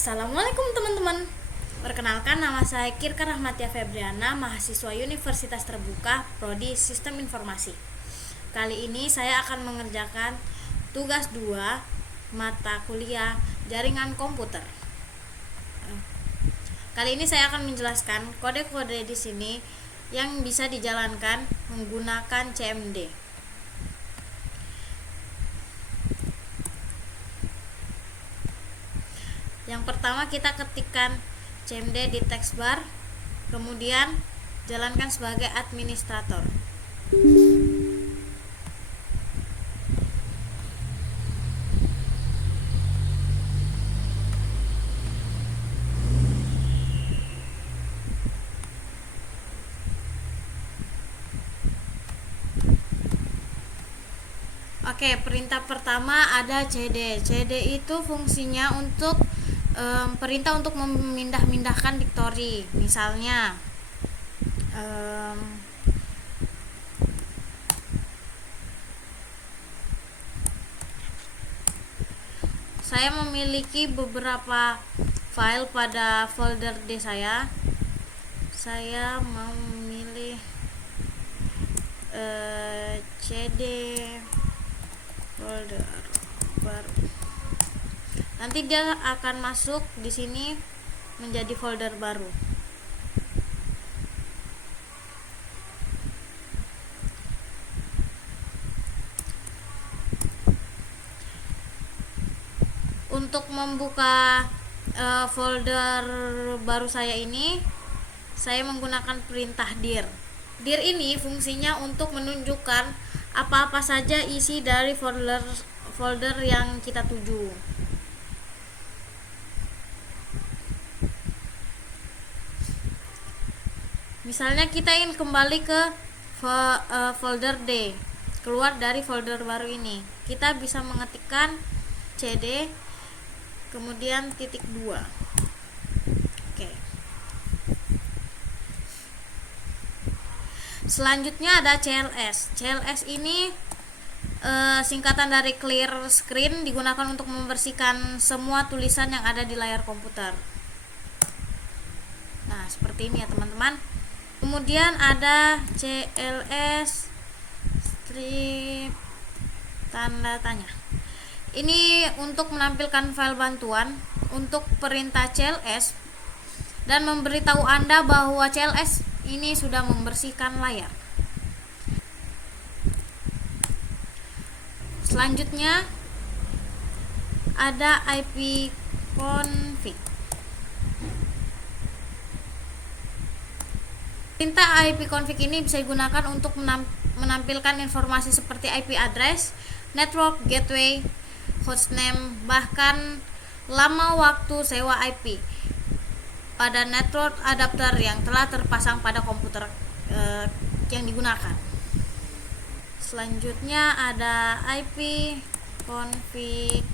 Assalamualaikum teman-teman. Perkenalkan, nama saya Kirka Rahmatia Febriana, mahasiswa Universitas Terbuka, Prodi Sistem Informasi. Kali ini saya akan mengerjakan tugas 2 mata kuliah Jaringan Komputer. Kali ini saya akan menjelaskan kode-kode di sini yang bisa dijalankan menggunakan CMD. Yang pertama, kita ketikkan CMD di text bar, kemudian jalankan sebagai administrator. Oke, perintah pertama ada CD. CD itu fungsinya untuk perintah untuk memindah-mindahkan diktori. Misalnya saya memiliki beberapa file pada folder D saya. Saya mau memilih CD folder baru. Nanti dia akan masuk di sini menjadi folder baru. Untuk membuka folder baru saya ini, saya menggunakan perintah dir. Dir ini fungsinya untuk menunjukkan apa-apa saja isi dari folder yang kita tuju. Misalnya kita ingin kembali ke folder D, keluar dari folder baru ini, kita bisa mengetikkan CD kemudian .2. Oke. Selanjutnya ada CLS. CLS ini singkatan dari clear screen, digunakan untuk membersihkan semua tulisan yang ada di layar komputer. Nah, seperti ini ya teman-teman. Kemudian ada CLS strip tanda tanya. Ini untuk menampilkan file bantuan untuk perintah CLS dan memberitahu Anda bahwa CLS ini sudah membersihkan layar. Selanjutnya ada IP config. Perintah IP config ini bisa digunakan untuk menampilkan informasi seperti IP address, network gateway, hostname, bahkan lama waktu sewa IP pada network adapter yang telah terpasang pada komputer yang digunakan. Selanjutnya ada IP config /.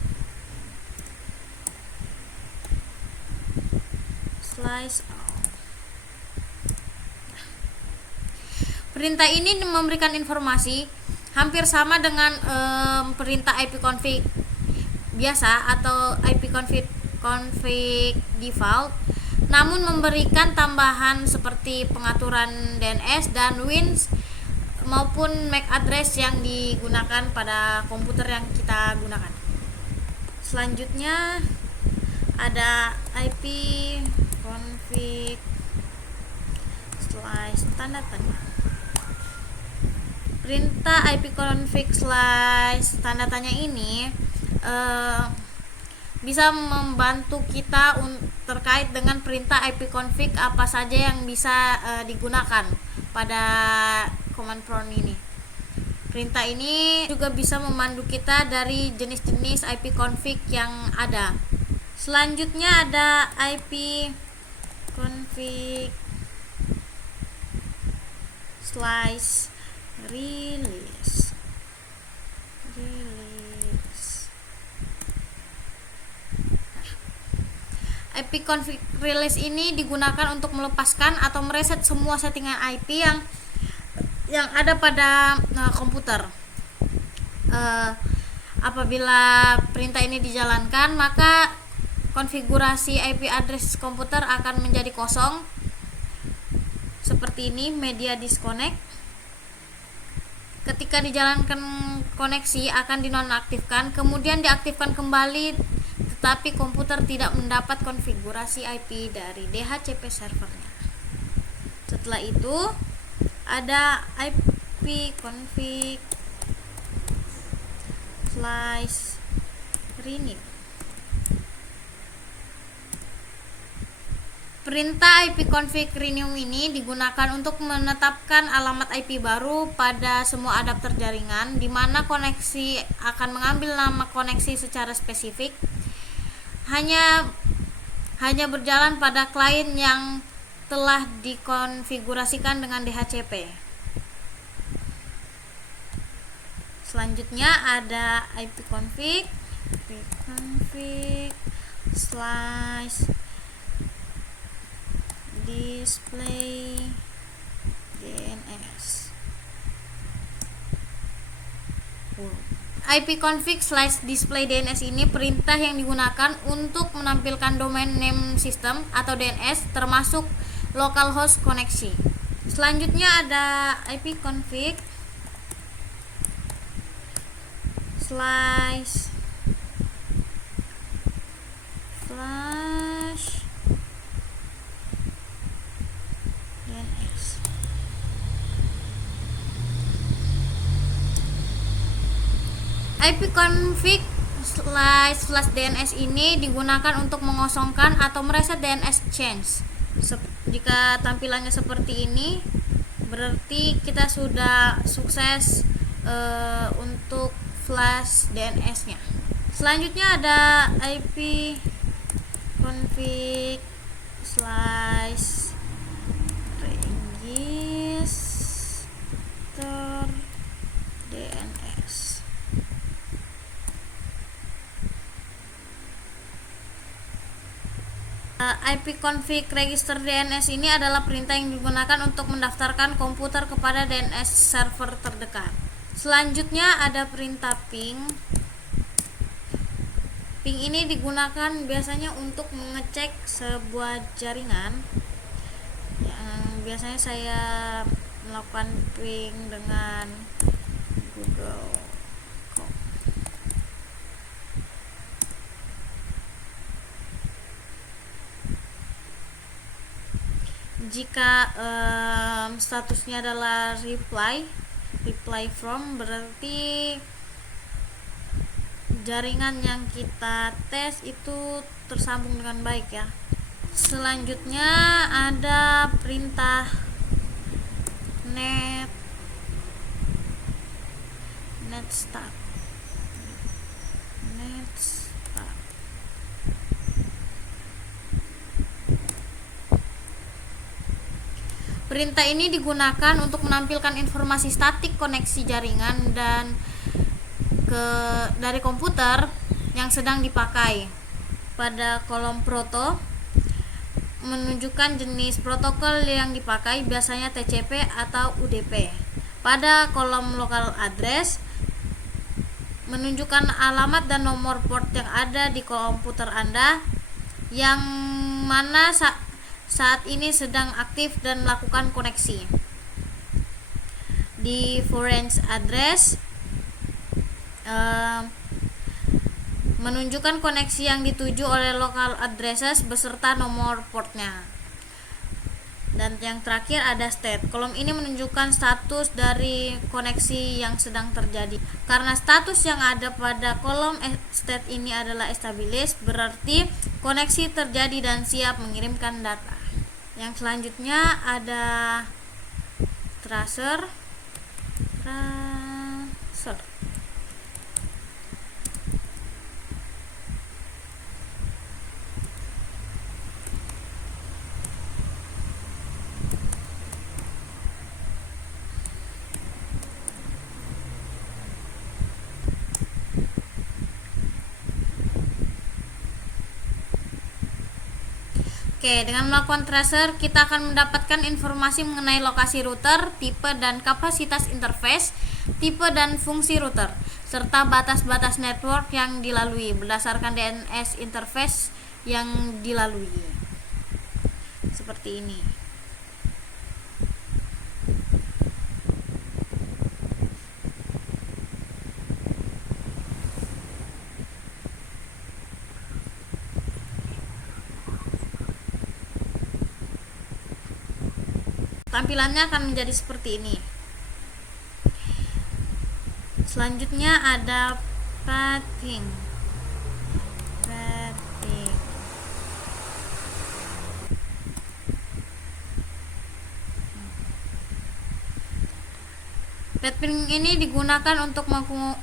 Perintah ini memberikan informasi hampir sama dengan perintah IP config biasa atau IP config default, namun memberikan tambahan seperti pengaturan DNS dan WINS maupun MAC address yang digunakan pada komputer yang kita gunakan. Selanjutnya ada IP config / tanda tanya. Perintah IP config / tanda tanya ini bisa membantu kita terkait dengan perintah IP config apa saja yang bisa digunakan pada command prompt ini. Perintah ini juga bisa memandu kita dari jenis-jenis IP config yang ada. Selanjutnya ada IP config / release. IP config release ini digunakan untuk melepaskan atau mereset semua settingan IP yang ada pada komputer. Apabila perintah ini dijalankan, maka konfigurasi IP address komputer akan menjadi kosong seperti ini, media disconnect. Ketika dijalankan koneksi akan dinonaktifkan, kemudian diaktifkan kembali, tetapi komputer tidak mendapat konfigurasi IP dari DHCP servernya. Setelah itu ada IP config /renew. Perintah IP config renew ini digunakan untuk menetapkan alamat IP baru pada semua adapter jaringan, di mana koneksi akan mengambil nama koneksi secara spesifik. Hanya berjalan pada klien yang telah dikonfigurasikan dengan DHCP. Selanjutnya ada IP config /display DNS. IP config /display DNS ini perintah yang digunakan untuk menampilkan domain name system atau DNS termasuk localhost koneksi. Selanjutnya ada IP config /DNS. IP config /DNS ini digunakan untuk mengosongkan atau mereset DNS change. Jika tampilannya seperti ini, berarti kita sudah sukses untuk flash DNS-nya. Selanjutnya ada IP config /register DNS. IP config register DNS ini adalah perintah yang digunakan untuk mendaftarkan komputer kepada DNS server terdekat. Selanjutnya ada perintah ping. Ping ini digunakan biasanya untuk mengecek sebuah jaringan. Yang biasanya saya melakukan ping dengan Google Chrome. Jika statusnya adalah reply from, berarti jaringan yang kita tes itu tersambung dengan baik ya. Selanjutnya ada perintah netstart. Perintah ini digunakan untuk menampilkan informasi statik koneksi jaringan dari komputer yang sedang dipakai. Pada kolom proto menunjukkan jenis protokol yang dipakai, biasanya TCP atau UDP. Pada kolom local address menunjukkan alamat dan nomor port yang ada di komputer Anda yang mana saat ini sedang aktif dan melakukan koneksi. Di foreign address menunjukkan koneksi yang dituju oleh local addresses beserta nomor portnya. Dan yang terakhir ada state. Kolom ini menunjukkan status dari koneksi yang sedang terjadi. Karena status yang ada pada kolom state ini adalah established, berarti koneksi terjadi dan siap mengirimkan data. Yang selanjutnya ada tracer. Oke, dengan melakukan tracer kita akan mendapatkan informasi mengenai lokasi router, tipe dan kapasitas interface, tipe dan fungsi router, serta batas-batas network yang dilalui. Berdasarkan DNS interface yang dilalui. Seperti ini. Tampilannya akan menjadi seperti ini. Selanjutnya ada pathing. Pathing ini digunakan untuk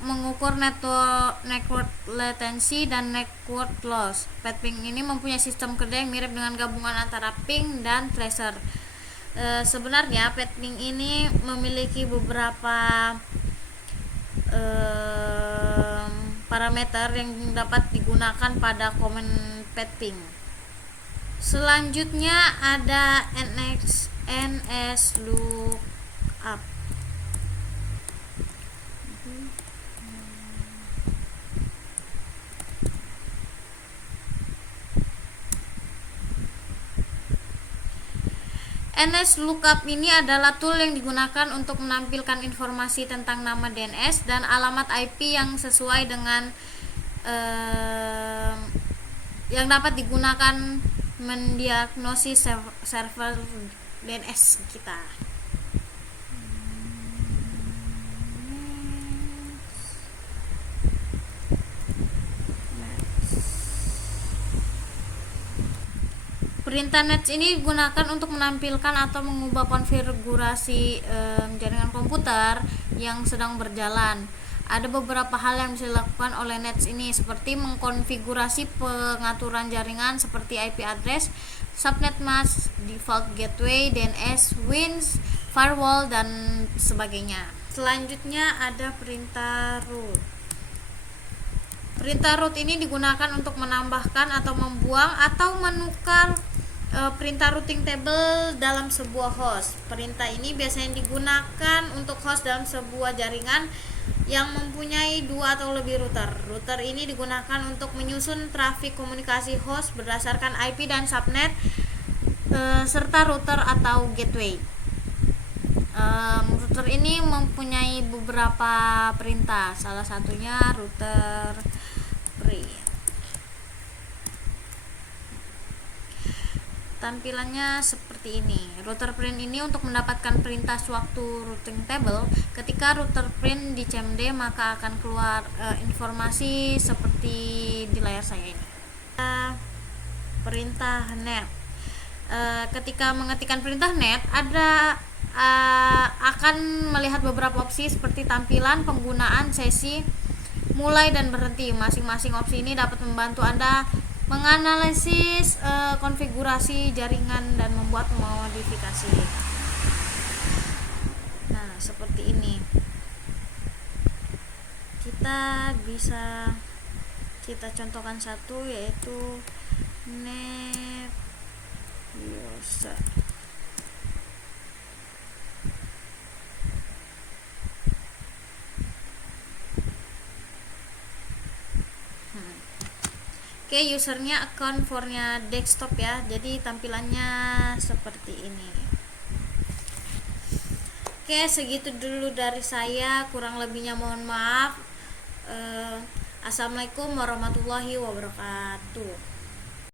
mengukur network latency dan network loss. Pathing ini mempunyai sistem kerja yang mirip dengan gabungan antara ping dan tracer. Sebenarnya pathing ini memiliki beberapa parameter yang dapat digunakan pada command pathing. Selanjutnya ada NS lookup. NS lookup ini adalah tool yang digunakan untuk menampilkan informasi tentang nama DNS dan alamat IP yang sesuai dengan yang dapat digunakan mendiagnosis server DNS kita. Perintah NET ini digunakan untuk menampilkan atau mengubah konfigurasi jaringan komputer yang sedang berjalan. Ada beberapa hal yang bisa dilakukan oleh NET ini, seperti mengkonfigurasi pengaturan jaringan seperti IP address, subnet mask, default gateway, DNS, WINS, firewall, dan sebagainya. Selanjutnya ada perintah root. Perintah root ini digunakan untuk menambahkan atau membuang atau menukar perintah routing table dalam sebuah host. Perintah ini biasanya digunakan untuk host dalam sebuah jaringan yang mempunyai 2 atau lebih router. Router ini digunakan untuk menyusun trafik komunikasi host berdasarkan IP dan subnet serta router atau gateway. Router ini mempunyai beberapa perintah, salah satunya router print. Tampilannya seperti ini. Router print ini untuk mendapatkan perintah sewaktu routing table. Ketika router print di CMD, maka akan keluar informasi seperti di layar saya ini. Perintah net. Ketika mengetikkan perintah net, akan melihat beberapa opsi seperti tampilan, penggunaan, sesi, mulai, dan berhenti. Masing-masing opsi ini dapat membantu Anda menganalisis konfigurasi jaringan dan membuat modifikasi. Nah, seperti ini. Kita contohkan satu, yaitu Nebula. Oke, usernya account for-nya desktop ya. Jadi tampilannya seperti ini. Oke, segitu dulu dari saya. Kurang lebihnya mohon maaf. Assalamualaikum warahmatullahi wabarakatuh.